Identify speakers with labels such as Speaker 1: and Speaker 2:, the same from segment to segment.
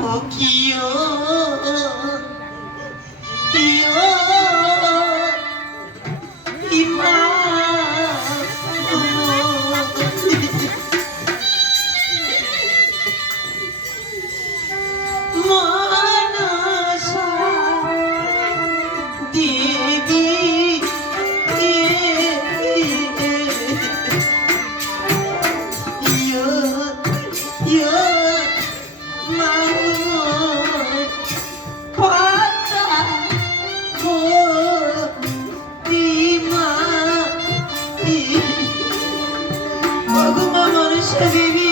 Speaker 1: ও কিও কিও Manasa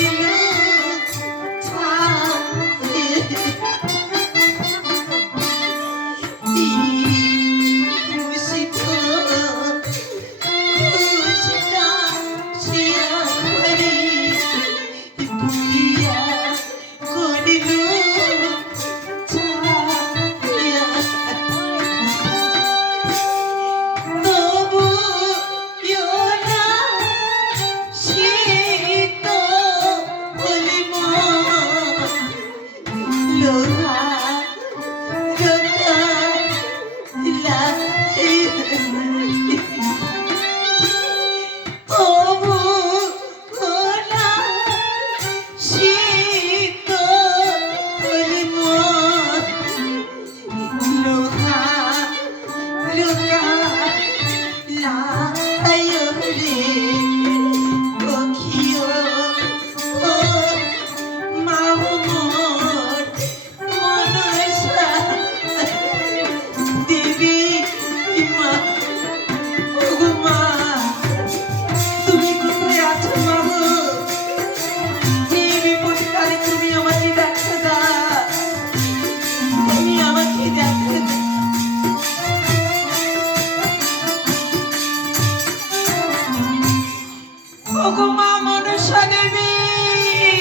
Speaker 1: Thank you. Oh.